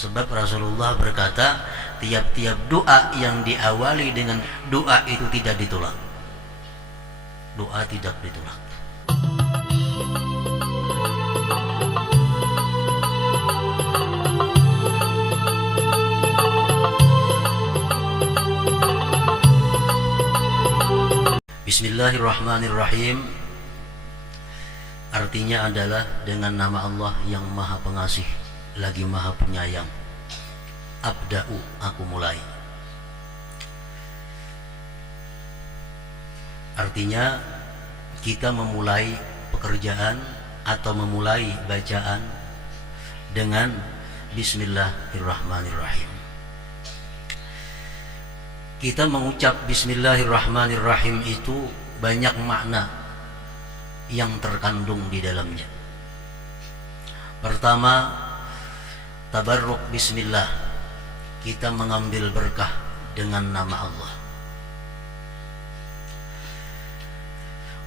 Sebab Rasulullah berkata, tiap-tiap doa yang diawali dengan doa itu tidak ditolak. Doa tidak ditolak. Bismillahirrahmanirrahim. Artinya adalah dengan nama Allah yang Maha Pengasih lagi Maha Penyayang. Abda'u, aku mulai. Artinya kita memulai pekerjaan atau memulai bacaan dengan Bismillahirrahmanirrahim. Kita mengucap Bismillahirrahmanirrahim itu banyak makna yang terkandung di dalamnya. Pertama, tabarruk bismillah. Kita mengambil berkah dengan nama Allah.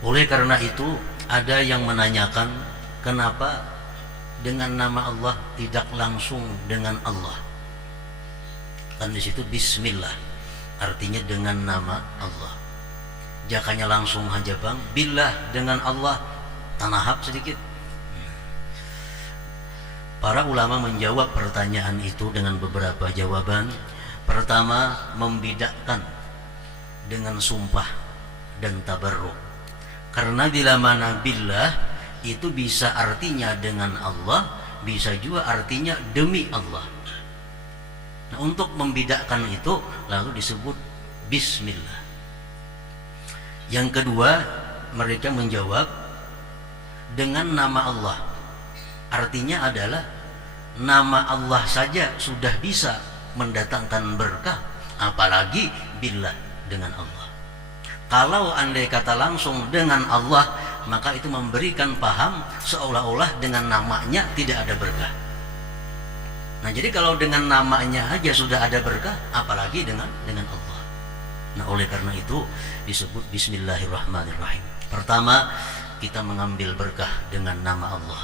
Oleh karena itu, ada yang menanyakan kenapa dengan nama Allah tidak langsung dengan Allah. Kan di situ bismillah. Artinya dengan nama Allah. Jakanya langsung aja bang, billah dengan Allah. Tanahap sedikit. Para ulama menjawab pertanyaan itu dengan beberapa jawaban. Pertama, membedakan dengan sumpah dan tabarruk. Karena bila mana billah itu bisa artinya dengan Allah, bisa juga artinya demi Allah. Nah, untuk membedakan itu lalu disebut bismillah. Yang kedua, mereka menjawab dengan nama Allah. Artinya adalah nama Allah saja sudah bisa mendatangkan berkah, apalagi billah dengan Allah. Kalau andai kata langsung dengan Allah, maka itu memberikan paham seolah-olah dengan namanya tidak ada berkah. Nah, jadi kalau dengan namanya aja sudah ada berkah, apalagi dengan Allah. Nah, oleh karena itu disebut Bismillahirrahmanirrahim. Pertama, kita mengambil berkah dengan nama Allah.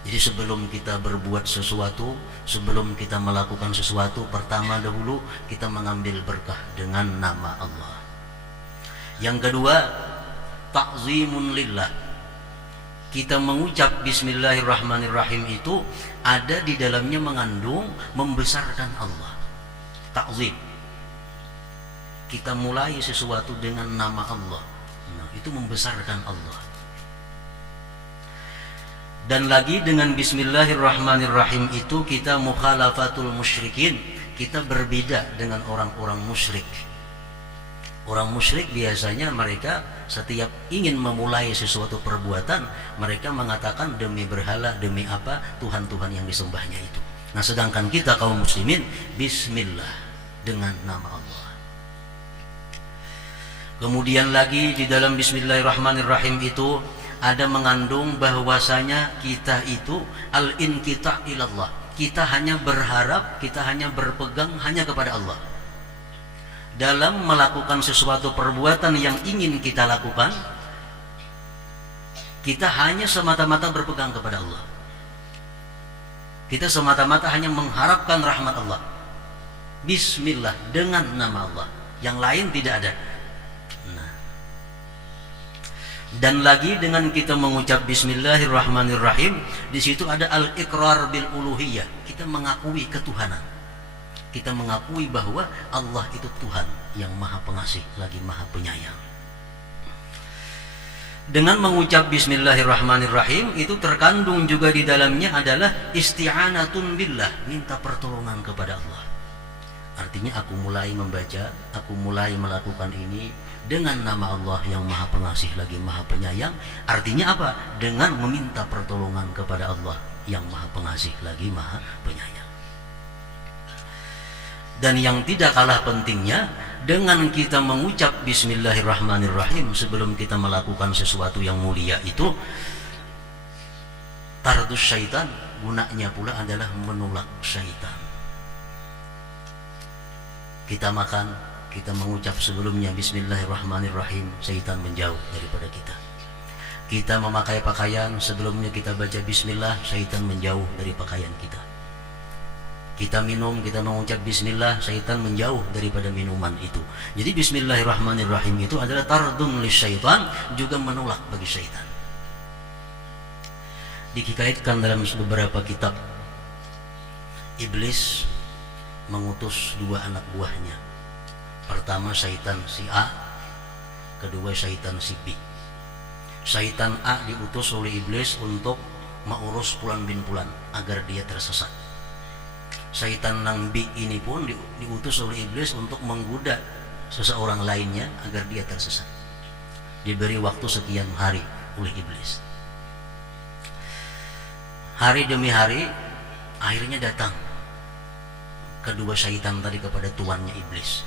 Jadi sebelum kita berbuat sesuatu, sebelum kita melakukan sesuatu, pertama dahulu kita mengambil berkah dengan nama Allah. Yang kedua, ta'zimun lillah. Kita mengucap Bismillahirrahmanirrahim itu ada di dalamnya mengandung membesarkan Allah. Ta'zim. Kita mulai sesuatu dengan nama Allah. Nah, itu membesarkan Allah. Dan lagi dengan Bismillahirrahmanirrahim itu kita mukhalafatul musyrikin. Kita berbeda dengan orang-orang musyrik. Orang musyrik biasanya mereka setiap ingin memulai sesuatu perbuatan, mereka mengatakan demi berhala, demi apa, Tuhan-Tuhan yang disembahnya itu. Nah, sedangkan kita kaum muslimin, bismillah, dengan nama Allah. Kemudian lagi di dalam Bismillahirrahmanirrahim itu ada mengandung bahwasanya kita itu al-inqita' ilallah. Kita hanya berharap, kita hanya berpegang hanya kepada Allah. Dalam melakukan sesuatu perbuatan yang ingin kita lakukan, kita hanya semata-mata berpegang kepada Allah. Kita semata-mata hanya mengharapkan rahmat Allah. Bismillah, dengan nama Allah. Yang lain tidak ada. Nah. Dan lagi dengan kita mengucap Bismillahirrahmanirrahim, di situ ada al-iqrar bil uluhiyah. Kita mengakui ketuhanan. Kita mengakui bahwa Allah itu Tuhan yang Maha Pengasih lagi Maha Penyayang. Dengan mengucap Bismillahirrahmanirrahim itu terkandung juga di dalamnya adalah isti'anatun billah, minta pertolongan kepada Allah. Artinya aku mulai membaca, aku mulai melakukan ini dengan nama Allah yang Maha Pengasih lagi Maha Penyayang. Artinya apa? Dengan meminta pertolongan kepada Allah yang Maha Pengasih lagi Maha Penyayang. Dan yang tidak kalah pentingnya, dengan kita mengucap Bismillahirrahmanirrahim sebelum kita melakukan sesuatu yang mulia itu, tardus syaitan, gunanya pula adalah menolak syaitan. Kita makan, kita mengucap sebelumnya Bismillahirrahmanirrahim, syaitan menjauh daripada kita. Kita memakai pakaian, sebelumnya kita baca Bismillah, syaitan menjauh dari pakaian kita. Kita minum, kita mengucap bismillah, syaitan menjauh daripada minuman itu. Jadi bismillahirrahmanirrahim itu adalah tardun lisyaitan, juga menolak bagi syaitan. Dikaitkan dalam beberapa kitab, iblis mengutus dua anak buahnya. Pertama syaitan si A, kedua syaitan si B. Syaitan A diutus oleh iblis untuk mengurus Fulan bin Fulan agar dia tersesat. Syaitan nang B ini pun diutus oleh iblis untuk menggoda seseorang lainnya agar dia tersesat. Diberi waktu sekian hari oleh iblis. Hari demi hari akhirnya datang kedua syaitan tadi kepada tuannya iblis.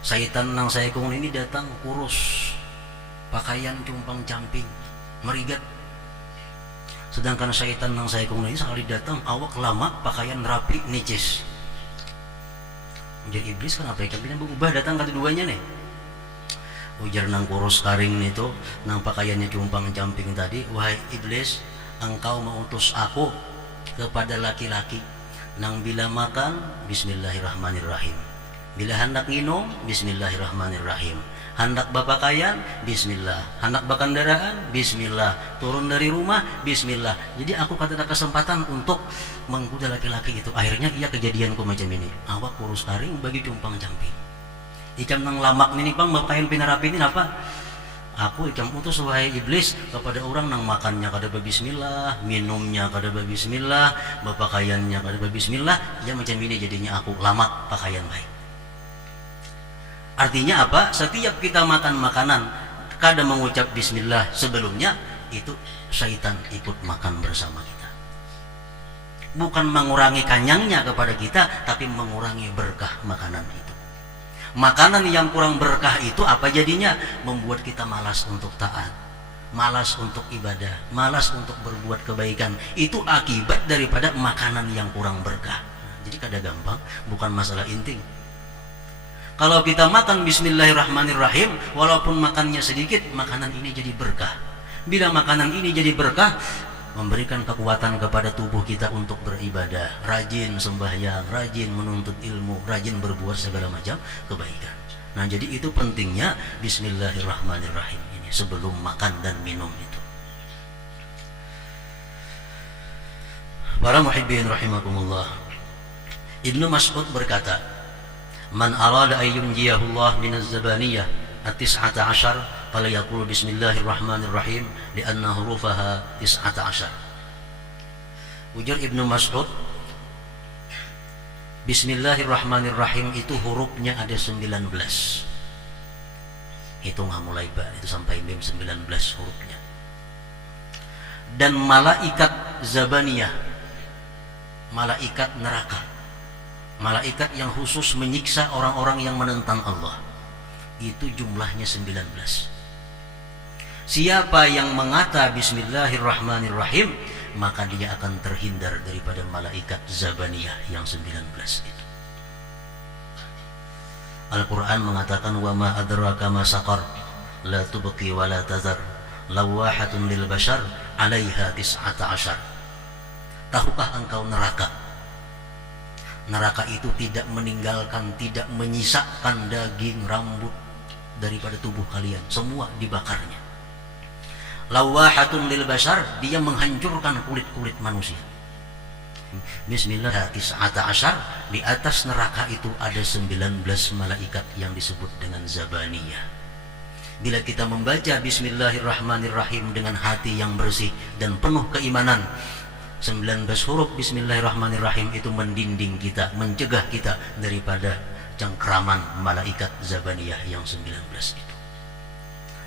Syaitan nang saekung ini datang kurus, pakaian cumpang camping, merigat. Sedangkan syaitan nang saekung ini sekali datang awak lama, pakaian rapi, nicis. Jadi iblis kenapa ikan pindah berubah datang keduanya nih? Ujar nang kurus karing itu, nang pakaiannya cumpang camping tadi, wahai iblis, engkau mengutus aku kepada laki-laki nang bila makan bismillahirrahmanirrahim, bila hendak minum bismillahirrahmanirrahim, hendak bapakaian bismillah, hendak bakandaraan bismillah, turun dari rumah bismillah. Jadi aku ada kesempatan untuk menggoda laki-laki itu. Akhirnya ia kejadianku macam ini, awak kurus karing bagi cumpang camping, ikam nang lamak ini bang bapakaian pinarapi ini apa? Aku ikam utus wahai iblis kepada orang nang makannya kada bismillah, minumnya kada bismillah, bapakaiannya kada bismillah. Ya macam ini jadinya aku lamak pakaian baik. Artinya apa? Setiap kita makan makanan kada mengucap bismillah sebelumnya, itu syaitan ikut makan bersama kita. Bukan mengurangi kanyangnya kepada kita, tapi mengurangi berkah makanan itu. Makanan yang kurang berkah itu apa jadinya? Membuat kita malas untuk taat, malas untuk ibadah, malas untuk berbuat kebaikan. Itu akibat daripada makanan yang kurang berkah. Jadi kada gampang, bukan masalah inting. Kalau kita makan bismillahirrahmanirrahim, walaupun makannya sedikit, makanan ini jadi berkah. Bila makanan ini jadi berkah, memberikan kekuatan kepada tubuh kita untuk beribadah, rajin sembahyang, rajin menuntut ilmu, rajin berbuat segala macam kebaikan. Nah, jadi itu pentingnya bismillahirrahmanirrahim ini sebelum makan dan minum itu. Para muhibbin rahimakumullah, Ibnu Mas'ud berkata, man arada ayyunjiyahullah minaz zabaniyah at-tis'ata ashar falyaqul bismillahirrahmanirrahim li'anna hurufaha 19. Ujar Ibnu Mas'ud, bismillahirrahmanirrahim itu hurufnya ada 19. Hitung mulai ba itu sampai mim 19 hurufnya. Dan malaikat zabaniyah, malaikat neraka, malaikat yang khusus menyiksa orang-orang yang menentang Allah, itu jumlahnya 19. Siapa yang mengata bismillahirrahmanirrahim, maka dia akan terhindar daripada malaikat zabaniyah yang 19 itu. Al-Quran mengatakan, wa ma adraka ma saqar la tubqi wa la tazar lawahatun lil bashar 'alaiha 19. Tahukah engkau neraka? Neraka itu tidak meninggalkan, tidak menyisakan daging, rambut daripada tubuh kalian, semua dibakarnya. Lawahatun lil bashar, dia menghancurkan kulit-kulit manusia. Bismillah 19, di atas neraka itu ada 19 malaikat yang disebut dengan zabaniyah. Bila kita membaca bismillahirrahmanirrahim dengan hati yang bersih dan penuh keimanan, 19 huruf bismillahirrahmanirrahim itu mendinding kita, mencegah kita daripada cengkraman malaikat zabaniyah yang 19 itu.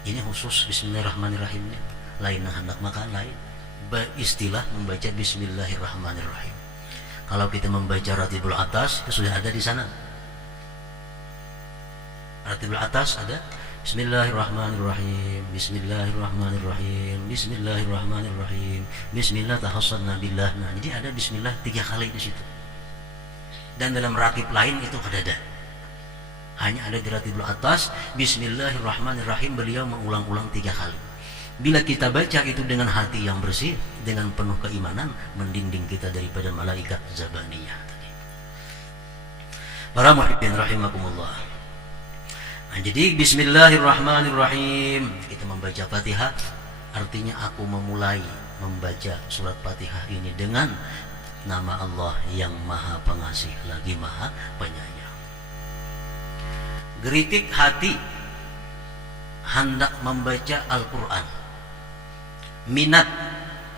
Ini khusus bismillahirrahmanirrahimnya. Lain hendak makan lain istilah membaca bismillahirrahmanirrahim. Kalau kita membaca Ratibul Atas, itu sudah ada di sana. Ratibul Atas ada bismillahirrahmanirrahim, bismillahirrahmanirrahim, bismillahirrahmanirrahim, bismillah tahassanna billah. Nah, jadi ada bismillah 3 kali di situ. Dan dalam ratib lain itu ada. Hanya ada di Ratibul Atas bismillahirrahmanirrahim, beliau mengulang-ulang 3 kali. Bila kita baca itu dengan hati yang bersih, dengan penuh keimanan, mendinding kita daripada malaikat zabaniyah tadi. Para muhibbin rahimakumullah. Nah, jadi bismillahirrahmanirrahim, kita membaca Fatihah, artinya aku memulai membaca surat Fatihah ini dengan nama Allah yang Maha Pengasih lagi Maha Penyayang. Geritik hati hendak membaca Al-Quran, minat,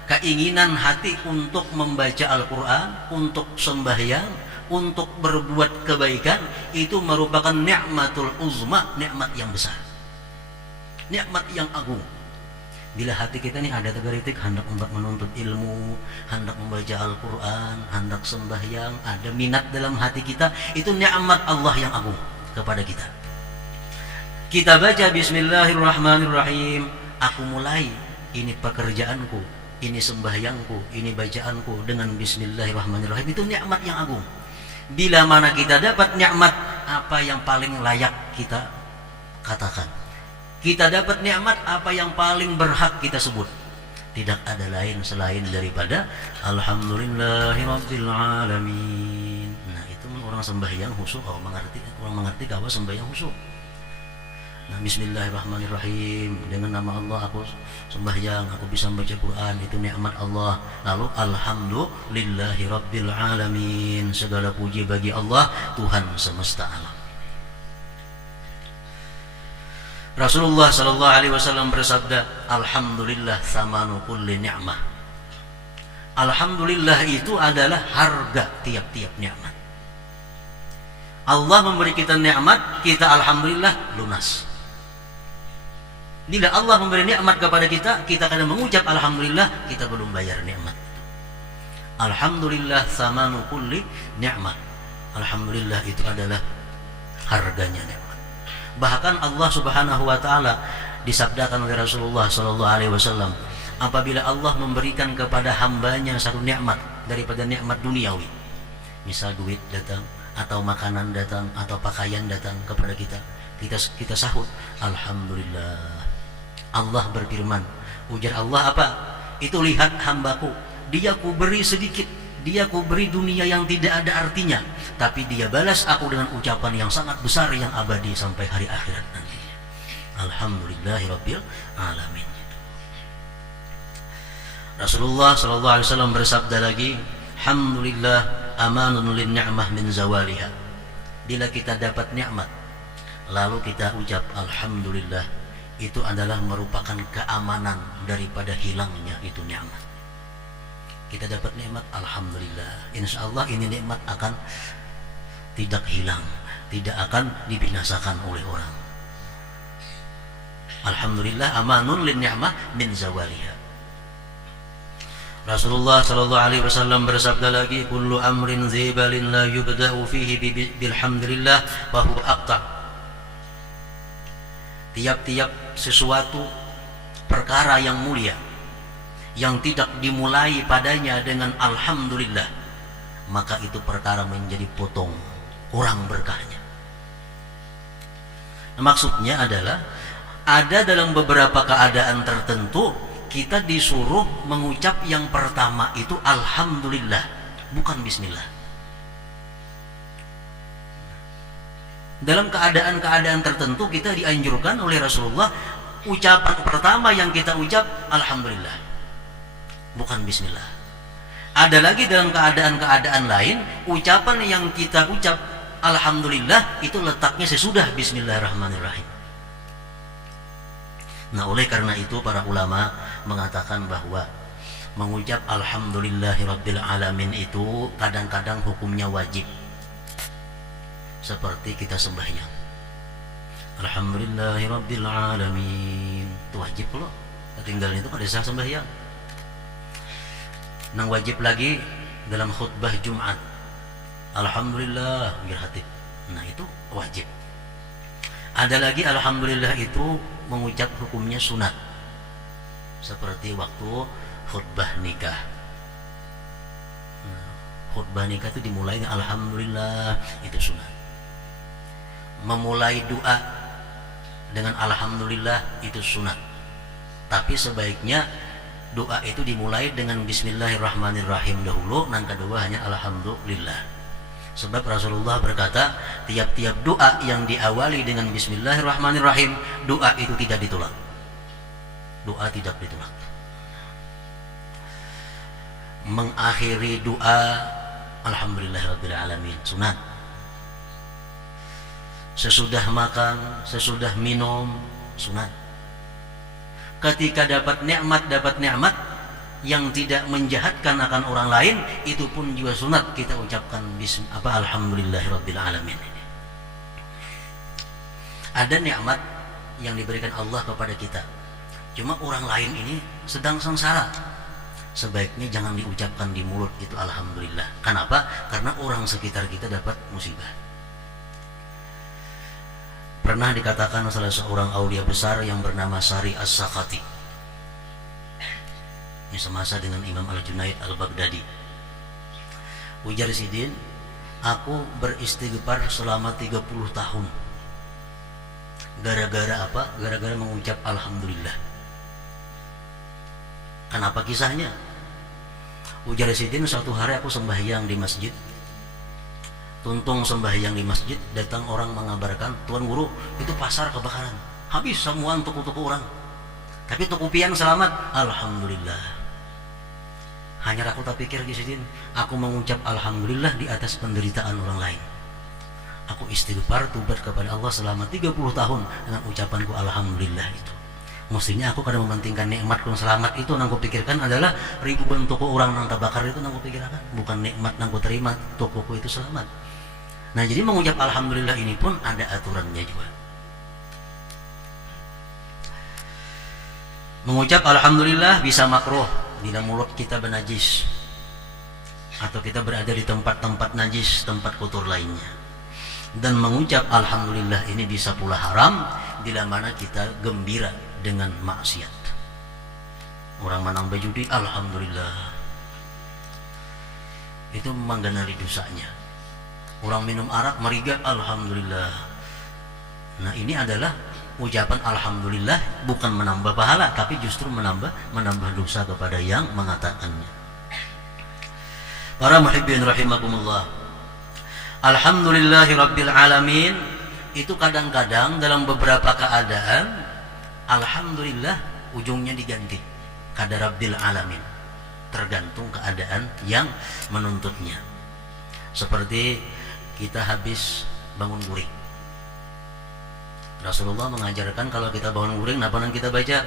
keinginan hati untuk membaca Al-Quran, untuk sembahyang, untuk berbuat kebaikan, itu merupakan nikmatul uzma, nikmat yang besar, nikmat yang agung. Bila hati kita ini ada tergelitik hendak menuntut ilmu, hendak membaca Al-Quran, hendak sembahyang, ada minat dalam hati kita, itu nikmat Allah yang agung kepada kita. Kita baca bismillahirrahmanirrahim, aku mulai, ini pekerjaanku, ini sembahyangku, ini bacaanku dengan bismillahirrahmanirrahim, itu nikmat yang agung. Bila mana kita dapat nikmat, apa yang paling layak kita katakan? Kita dapat nikmat, apa yang paling berhak kita sebut? Tidak ada lain selain daripada alhamdulillahirabbil alamin. Nah, itu orang sembahyang khusyuk, orang mengerti bahwa sembahyang khusyuk. Nah, bismillahirrahmanirrahim, dengan nama Allah aku sembahyang, aku bisa membaca Quran, itu nikmat Allah. Lalu alhamdulillahirabbil alamin, segala puji bagi Allah, Tuhan semesta alam. Rasulullah sallallahu alaihi wasallam bersabda, alhamdulillah thamanu kulli ni'mah. Alhamdulillah itu adalah harga tiap-tiap nikmat. Allah memberi kita nikmat, kita alhamdulillah lunas. Bila Allah memberi nikmat kepada kita, kita kadang mengucap alhamdulillah, kita belum bayar nikmat. Alhamdulillah thamanu kulli ni'mah. Alhamdulillah itu adalah harganya nikmat. Bahkan Allah Subhanahu wa taala disabdakan oleh Rasulullah sallallahu alaihi wasallam, apabila Allah memberikan kepada hambanya satu nikmat daripada nikmat duniawi, misal duit datang, atau makanan datang, atau pakaian datang kepada kita, kita sahut alhamdulillah. Allah berfirman, ujar Allah apa? Itu lihat hambaku, dia ku beri sedikit, dia ku beri dunia yang tidak ada artinya, tapi dia balas aku dengan ucapan yang sangat besar yang abadi sampai hari akhirat nanti. Alhamdulillahirabbil alamin. Rasulullah sallallahu alaihi wasallam bersabda lagi, alhamdulillah amanun lin ni'mah min zawaliha. Bila kita dapat nikmat lalu kita ucap alhamdulillah, itu adalah merupakan keamanan daripada hilangnya itu nikmat. Kita dapat nikmat, alhamdulillah, insyaallah ini nikmat akan tidak hilang, tidak akan dibinasakan oleh orang. Alhamdulillah amanun lin ni'mah min zawaliha. Rasulullah sallallahu alaihi wasallam bersabda lagi, kullu amrin zibalin la yubda'u fihi bilhamdulillah wa huwa aqta'. Tiap-tiap sesuatu perkara yang mulia yang tidak dimulai padanya dengan alhamdulillah, maka itu perkara menjadi potong, kurang berkahnya. Maksudnya adalah ada dalam beberapa keadaan tertentu kita disuruh mengucap yang pertama itu alhamdulillah, bukan bismillah. Dalam keadaan-keadaan tertentu kita dianjurkan oleh Rasulullah, ucapan pertama yang kita ucap alhamdulillah, bukan bismillah. Ada lagi dalam keadaan-keadaan lain, ucapan yang kita ucap alhamdulillah itu letaknya sesudah bismillahirrahmanirrahim. Nah, oleh karena itu para ulama mengatakan bahwa mengucap alhamdulillahirabbil alamin itu kadang-kadang hukumnya wajib. Seperti kita sembahyang, alhamdulillahirabbil alamin, itu wajib loh. Ketinggalan itu kada sah sembahyang. Nang wajib lagi dalam khutbah Jumat, alhamdulillah biar hati. Nah, itu wajib. Ada lagi alhamdulillah itu mengucap hukumnya sunat, seperti waktu khutbah nikah. Khutbah nikah itu dimulai dengan alhamdulillah, itu sunat. Memulai doa dengan alhamdulillah itu sunat. Tapi sebaiknya doa itu dimulai dengan bismillahirrahmanirrahim dahulu, yang kedua hanya alhamdulillah. Sebab Rasulullah berkata, tiap-tiap doa yang diawali dengan bismillahirrahmanirrahim, doa itu tidak ditolak. Doa tidak ditolak. Mengakhiri doa alhamdulillahirabbil alamin sunat. Sesudah makan, sesudah minum sunat. Ketika dapat nikmat yang tidak menjahatkan akan orang lain, itu pun juga sunat kita ucapkan alhamdulillahirabbil alamin. Ada nikmat yang diberikan Allah kepada kita, cuma orang lain ini sedang sengsara, sebaiknya jangan diucapkan di mulut itu alhamdulillah. Kenapa? Karena orang sekitar kita dapat musibah. Pernah dikatakan salah seorang aulia besar yang bernama Sari As-Sakati, ini semasa dengan Imam Al-Junaid Al-Baghdadi, ujar Sidin, aku beristighfar selama 30 tahun. Gara-gara apa? Gara-gara mengucap alhamdulillah. Kenapa kisahnya? Ujar Sidin, suatu hari aku sembahyang di masjid. Tuntung sembahyang di masjid, datang orang mengabarkan, Tuan Guru, itu pasar kebakaran, habis semua toko-toko orang, tapi toko pian selamat. Alhamdulillah. Hanya aku tak pikir Sidin, aku mengucap alhamdulillah di atas penderitaan orang lain. Aku istighfar tubat kepada Allah selama 30 tahun dengan ucapanku alhamdulillah itu. Mestinya aku kadang mementingkan nikmatku selamat itu, nang pikirkan adalah ribuan toko orang nang terbakar itu, nang pikirkan bukan nikmat nang terima tokoku itu selamat. Nah, jadi mengucap alhamdulillah ini pun ada aturannya juga. Mengucap alhamdulillah bisa makruh bila mulut kita bernajis atau kita berada di tempat-tempat najis, tempat kotor lainnya. Dan mengucap alhamdulillah ini bisa pula haram bila mana kita gembira dengan maksiat. Orang menang judi, alhamdulillah, itu mengganari dosanya. Orang minum arak meriga, alhamdulillah. Nah, ini adalah ucapan alhamdulillah bukan menambah pahala, tapi justru menambah dosa kepada yang mengatakannya. Para muhibbin rahimakumullah, alhamdulillahirabbil alamin itu kadang-kadang dalam beberapa keadaan alhamdulillah ujungnya diganti kada rabbil alamin, tergantung keadaan yang menuntutnya. Seperti kita habis bangun guring, Rasulullah mengajarkan kalau kita bangun guring, apa yang kita baca?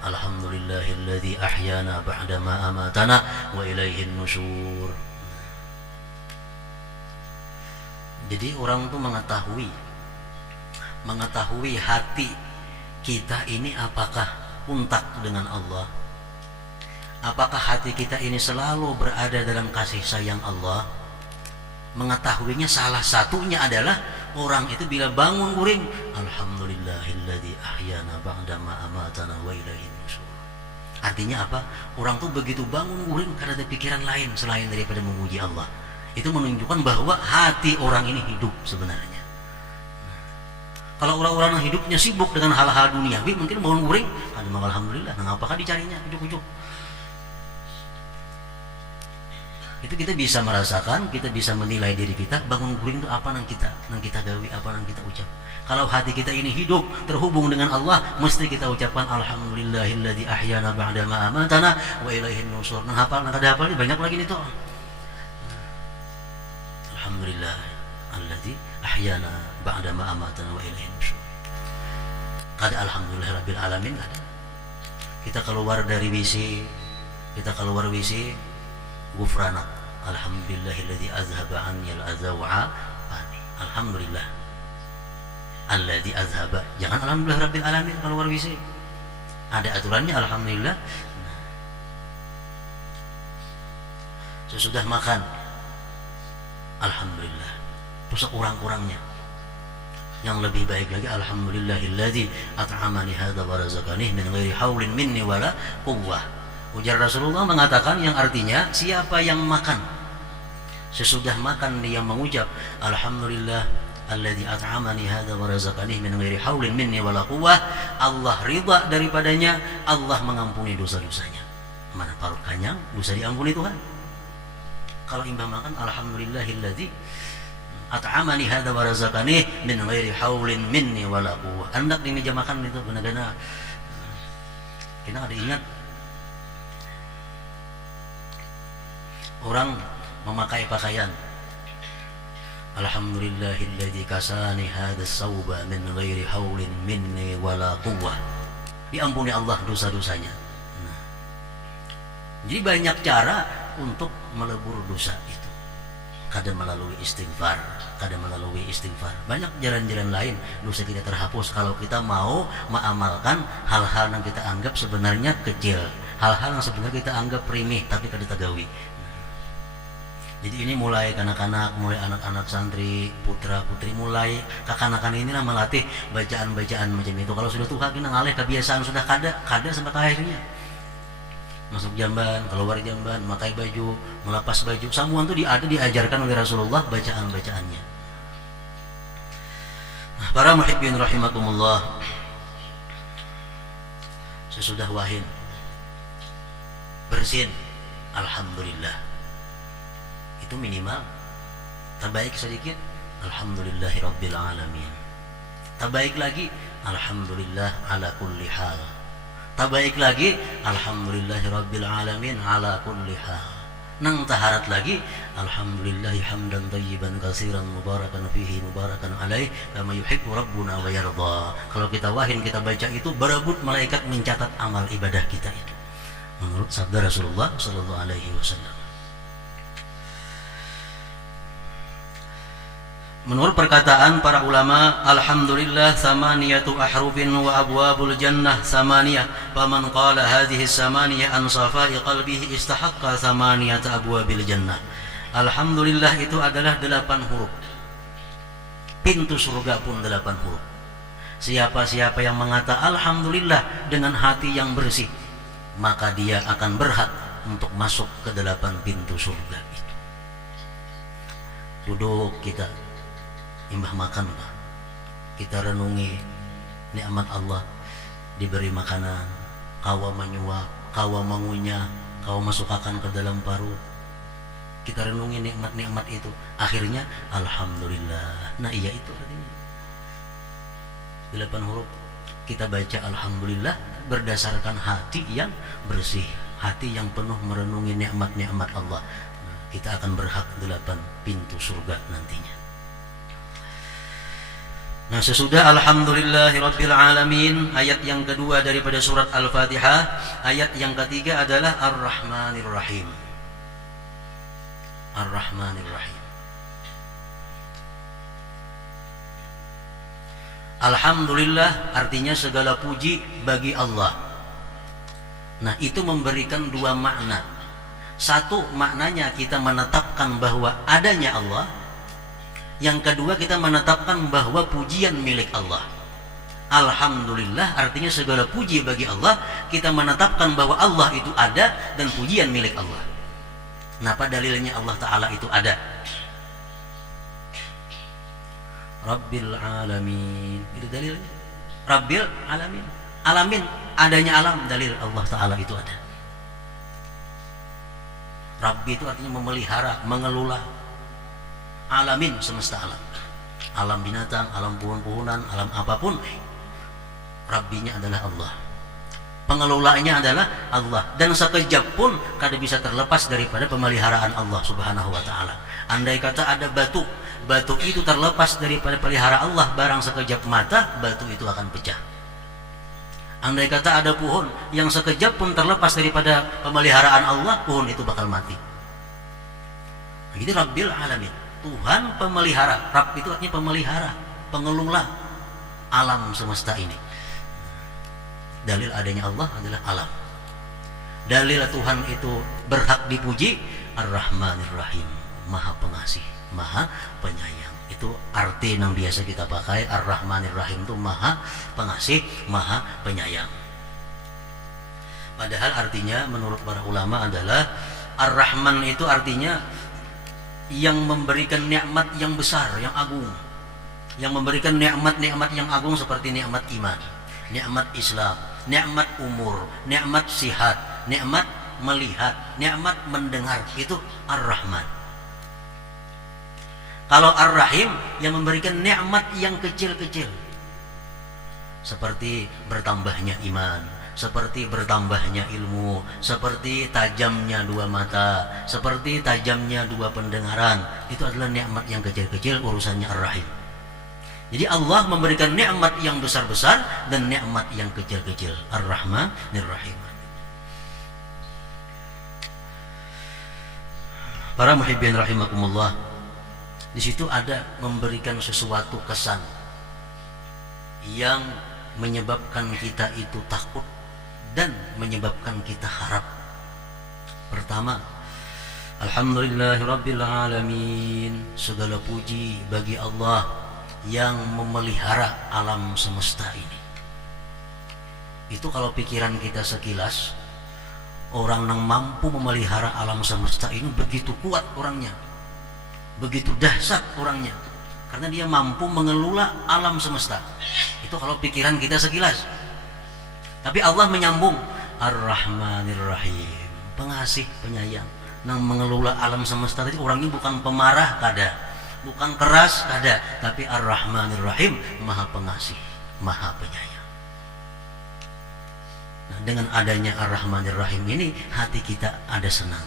Alhamdulillahilladzi ahyana ba'dama amatana wa ilaihin nusyur. Jadi orang itu mengetahui hati kita ini apakah untak dengan Allah, apakah hati kita ini selalu berada dalam kasih sayang Allah. Mengetahuinya salah satunya adalah orang itu bila bangun guring, alhamdulillahilladzi ahyana ba'dama amatana wa ilaihin nusyur. Artinya apa? Orang tuh begitu bangun guring karena ada pikiran lain selain daripada memuji Allah. Itu menunjukkan bahwa hati orang ini hidup sebenarnya. Kalau orang-orang yang hidupnya sibuk dengan hal-hal duniawi, mungkin bangun guring, alhamdulillah, nah apakah dicarinya ujuk-ujuk? Itu kita bisa merasakan, kita bisa menilai diri kita, bangun guring itu apa yang kita gawi, apa yang kita ucap. Kalau hati kita ini hidup terhubung dengan Allah, mesti kita ucapkan alhamdulillahilladzi ahyana ba'dama amatana wa ilaihin nusyur. Nah, hafal, nah kada hafal banyak lagi itu. Alhamdulillah alladzi ahyana ba'dama amatana wa ilaihin nusyur. Kada alhamdulillahirabbil alamin kada. Kita keluar dari WC, gufranak, alhamdulillahilladzi azhaba anni al-adza wa afani. Alhamdulillah alladzi azhaba, jangan alhamdulillah rabbil alamin kalau keluar WC. Ada aturannya alhamdulillah. Sesudah makan alhamdulillah, terus kurang-kurangnya. Yang lebih baik lagi alhamdulillahilladzi at'amani hadza wa razaqani min ghairi haulin minni wala quwwah. Ujar Rasulullah mengatakan yang artinya siapa yang makan, sesudah makan dia mengucap alhamdulillah alladzi at'amani hadza wa razaqani min ghairi haulin minni wala quwwah. Allah ridha daripadanya, Allah mengampuni dosa-dosanya. Mana perut kenyang, dosa diampuni Tuhan. Kalau imbang makan, alhamdulillahilladzi at'amani hadza wa razaqani min ghairi haulin minni wala quwwah. Hendak di meja makan itu benar-benar kita ada ingat orang memakai pakaian, alhamdulillahilladzi kasani hadzal sauba min ghairi haulin minni wala quwwah. Diampuni Allah dosa-dosanya. Nah, jadi banyak cara untuk melebur dosa itu. Kadang melalui istighfar, banyak jalan-jalan lain dosa kita terhapus kalau kita mau mengamalkan hal-hal yang kita anggap sebenarnya kecil, hal-hal yang sebenarnya kita anggap remeh tapi kada tagawi. Jadi ini mulai kanak-kanak, mulai anak-anak santri, putra-putri, mulai kakanakan ini lah melatih bacaan-bacaan macam itu. Kalau sudah tua kita ngalih kebiasaan sudah kada sampai akhirnya. Masuk jamban, keluar jamban, memakai baju, melepas baju, semua itu diajarkan oleh Rasulullah bacaan-bacaannya. Nah, para muhibbin rahimakumullah, sesudah wahin bersin, alhamdulillah, itu minimal. Terbaik sedikit, alhamdulillahirabbil alamin. Terbaik lagi, alhamdulillah ala kulli hal. Tabaik lagi, alhamdulillahirabbil alamin ala kulli hal. Nang taharat lagi, alhamdulillahi hamdan thayyiban katsiran mubarakan fihi mubarakan alaih kama yuhibbu rabbuna wa yarda. Kalau kita wahin, kita baca itu, berebut malaikat mencatat amal ibadah kita itu, menurut sabda Rasulullah sallallahu alaihi wasallam. Menurut perkataan para ulama, alhamdulillah samaniyatu ahrufin wa abwabul jannah samaniyah. Faman qala hadhihi samaniyah an safai qalbihi istahaqqa samaniyata abwabil jannah. Alhamdulillah itu adalah 8 huruf. Pintu surga pun 8 huruf. Siapa-siapa yang mengata alhamdulillah dengan hati yang bersih, maka dia akan berhak untuk masuk ke 8 pintu surga itu. Duduk kita imbah makan, kita renungi nikmat Allah, diberi makanan, kawa menyuap, kawa mengunyah, kawa masukkan ke dalam parut. Kita renungi nikmat-nikmat itu, akhirnya alhamdulillah. Nah iya, itu artinya 8 huruf. Kita baca alhamdulillah berdasarkan hati yang bersih, hati yang penuh merenungi nikmat-nikmat Allah. Nah, kita akan berhak 8 pintu surga nantinya. Nah, sesudah alhamdulillahirabbil alamin, ayat yang kedua daripada surat Al-Fatihah, ayat yang ketiga adalah Ar-Rahmanir Rahim. Ar-Rahmanir Rahim. Alhamdulillah artinya segala puji bagi Allah. Nah, itu memberikan 2 makna. Satu, maknanya kita menetapkan bahwa adanya Allah. Yang kedua, kita menetapkan bahwa pujian milik Allah. Alhamdulillah artinya segala puji bagi Allah. Kita menetapkan bahwa Allah itu ada dan pujian milik Allah. Kenapa dalilnya Allah Ta'ala itu ada? Rabbil alamin, itu dalilnya. Rabbil alamin, alamin, adanya alam, dalil Allah Ta'ala itu ada. Rabbi itu artinya memelihara, mengelola. Alamin, semesta alam, alam binatang, alam pohon-pohonan, alam apapun, Rabbinya adalah Allah, pengelolanya adalah Allah, dan sekejap pun kada bisa terlepas daripada pemeliharaan Allah Subhanahu wa Ta'ala. Andai kata ada batu itu terlepas daripada pelihara Allah, barang sekejap mata batu itu akan pecah. Andai kata ada pohon yang sekejap pun terlepas daripada pemeliharaan Allah, pohon itu bakal mati. Jadi Rabbil alamin, Tuhan pemelihara. Rabb itu artinya pemelihara, pengelola alam semesta ini. Dalil adanya Allah adalah alam. Dalil Tuhan itu berhak dipuji, Ar-Rahmanir Rahim, Maha Pengasih, Maha Penyayang. Itu arti yang biasa kita pakai. Ar-Rahmanir Rahim itu Maha Pengasih, Maha Penyayang. Padahal artinya menurut para ulama adalah Ar-Rahman itu artinya yang memberikan nikmat yang besar, yang agung. yang memberikan nikmat-nikmat yang agung seperti nikmat iman, nikmat Islam, nikmat umur, nikmat sihat, nikmat melihat, nikmat mendengar, itu Ar-Rahman. Kalau Ar-Rahim yang memberikan nikmat yang kecil-kecil seperti bertambahnya iman, seperti bertambahnya ilmu, seperti tajamnya dua mata, seperti tajamnya dua pendengaran, itu adalah nikmat yang kecil-kecil, urusannya Ar-Rahim. Jadi Allah memberikan nikmat yang besar-besar dan nikmat yang kecil-kecil. Ar-Rahmanir Rahim. Para muhibbin rahimakumullah, di situ ada memberikan sesuatu kesan yang menyebabkan kita itu takut dan menyebabkan kita harap. Pertama, alhamdulillahirabbil alamin, segala puji bagi Allah yang memelihara alam semesta ini. Itu kalau pikiran kita sekilas, orang yang mampu memelihara alam semesta ini begitu kuat orangnya, begitu dahsyat orangnya, karena dia mampu mengelola alam semesta. Itu kalau pikiran kita sekilas. Tapi Allah menyambung, Ar-Rahmanir Rahim, pengasih penyayang, yang mengelola alam semesta. Tadi orangnya bukan pemarah kada, bukan keras kada, tapi Ar-Rahmanir Rahim, maha pengasih, maha penyayang. Nah, dengan adanya Ar-Rahmanir Rahim ini, hati kita ada senang,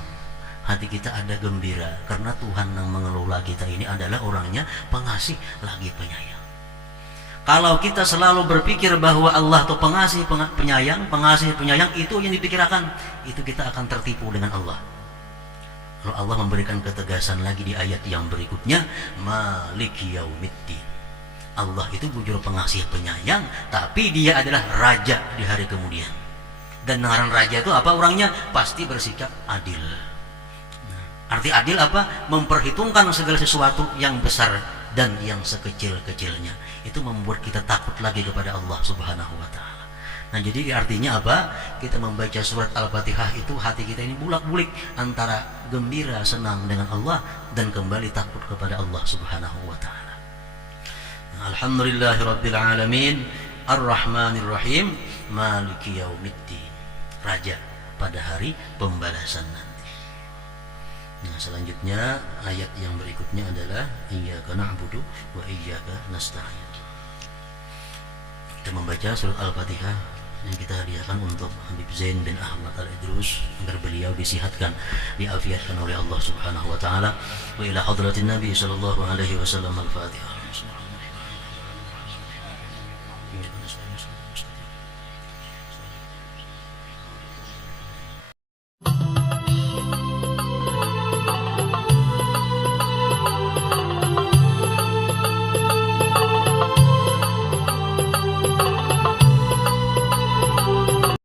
hati kita ada gembira, karena Tuhan yang mengelola kita ini adalah orangnya pengasih lagi penyayang. Kalau kita selalu berpikir bahwa Allah itu pengasih penyayang, itu yang dipikirkan, itu kita akan tertipu dengan Allah. Lalu Allah memberikan ketegasan lagi di ayat yang berikutnya, Maliki Yaumiddin. Allah itu bujur pengasih penyayang, tapi dia adalah raja di hari kemudian. Dan orang raja itu apa orangnya? Pasti bersikap adil. Arti adil apa? Memperhitungkan segala sesuatu yang besar dan yang sekecil-kecilnya. Itu membuat kita takut lagi kepada Allah Subhanahu wa ta'ala. Nah, jadi artinya apa? Kita membaca surat Al-Fatihah itu hati kita ini bulak-bulik antara gembira, senang dengan Allah dan kembali takut kepada Allah Subhanahu wa ta'ala. Nah, alhamdulillahirabbil alamin, Ar-Rahmanir Rahim, Maliki Yaumiddin, raja pada hari pembalasan nanti. Nah, selanjutnya ayat yang berikutnya adalah Iyyaka na'budu wa iyyaka nasta'in. Kita membaca surat Al-Fatihah yang kita hadiahkan untuk Habib Zain bin Ahmad Al-Idrus agar beliau disihatkan, diafiatkan oleh Allah Subhanahu wa taala. Wa ila hadratin Nabi sallallahu alaihi wasallam. Al-Fatihah.